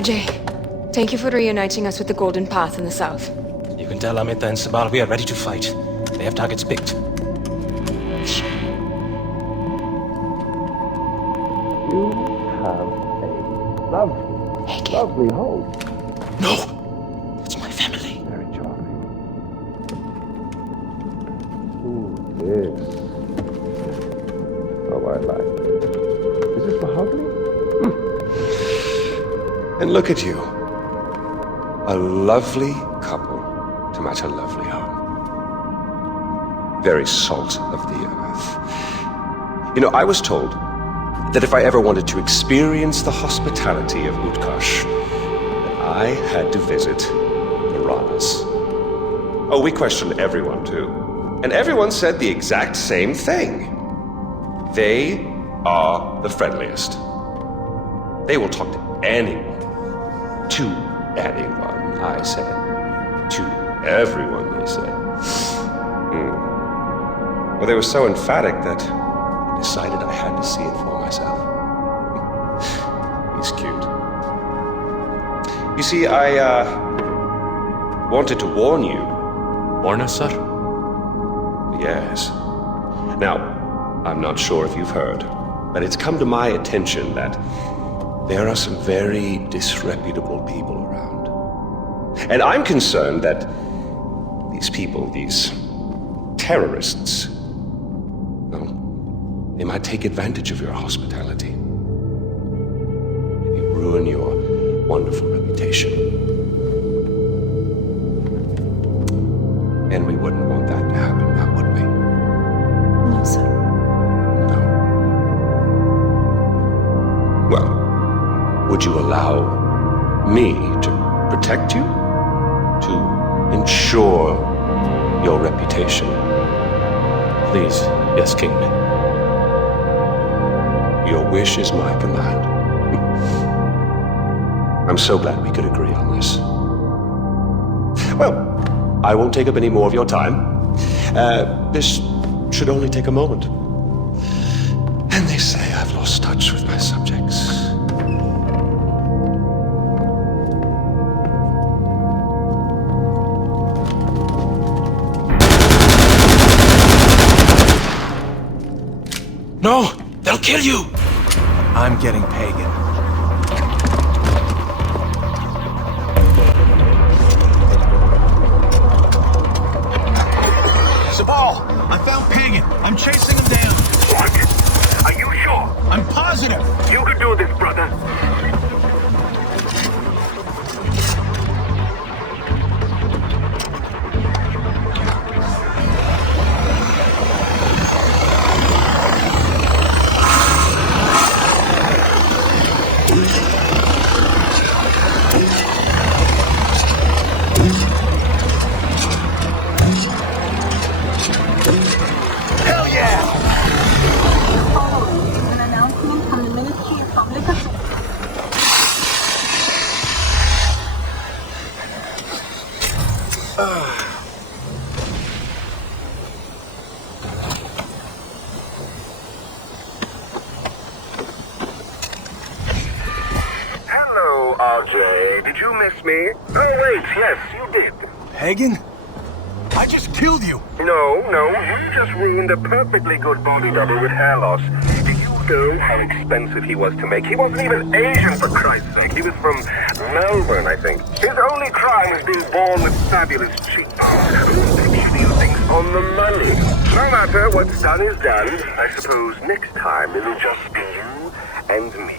Ajay, thank you for reuniting us with the Golden Path in the south. You can tell Amita and Sabal we are ready to fight. They have targets picked. You have a lovely home. No! It's my family. Very charming. Ooh, this. Oh, I like this. Is this mahogany? And look at you. A lovely couple to match a lovely home. Very salt of the earth. You know, I was told that if I ever wanted to experience the hospitality of Utkarsh, that I had to visit the Ranas. Oh, we questioned everyone, too. And everyone said the exact same thing. They are the friendliest. They will talk to anyone. To anyone, I said. To everyone, they said. Well, they were so emphatic that I decided I had to see it for myself. He's cute. You see, I wanted to warn you. Warn us, sir? Yes. Now, I'm not sure if you've heard, but it's come to my attention that there are some very disreputable people around. And I'm concerned that these people, these terrorists, well, they might take advantage of your hospitality. Maybe ruin your wonderful reputation. And we wouldn't want that to happen, now would we? No, sir. No. Well, would you allow me to protect you? To ensure your reputation? Please, yes, King Min. Your wish is my command. I'm so glad we could agree on this. Well, I won't take up any more of your time. This should only take a moment. And they say I've lost touch with my subjects. No! They'll kill you! I'm getting Pagan. Sabal! I found Pagan. I'm chasing him down. What? Are you sure? I'm positive. You can do this, brother. Hell yeah! Following is an announcement from the Ministry of Public Affairs. Hello, RJ. Did you miss me? Oh, wait, yes, you did. Pagan? I just killed you. No, you just ruined a perfectly good body double with hair loss. Do you know how expensive he was to make? He wasn't even Asian, for Christ's sake. He was from Melbourne, I think. His only crime is being born with fabulous cheekbones. These things on the money. No matter, what's done is done. I suppose next time it'll just be you and me.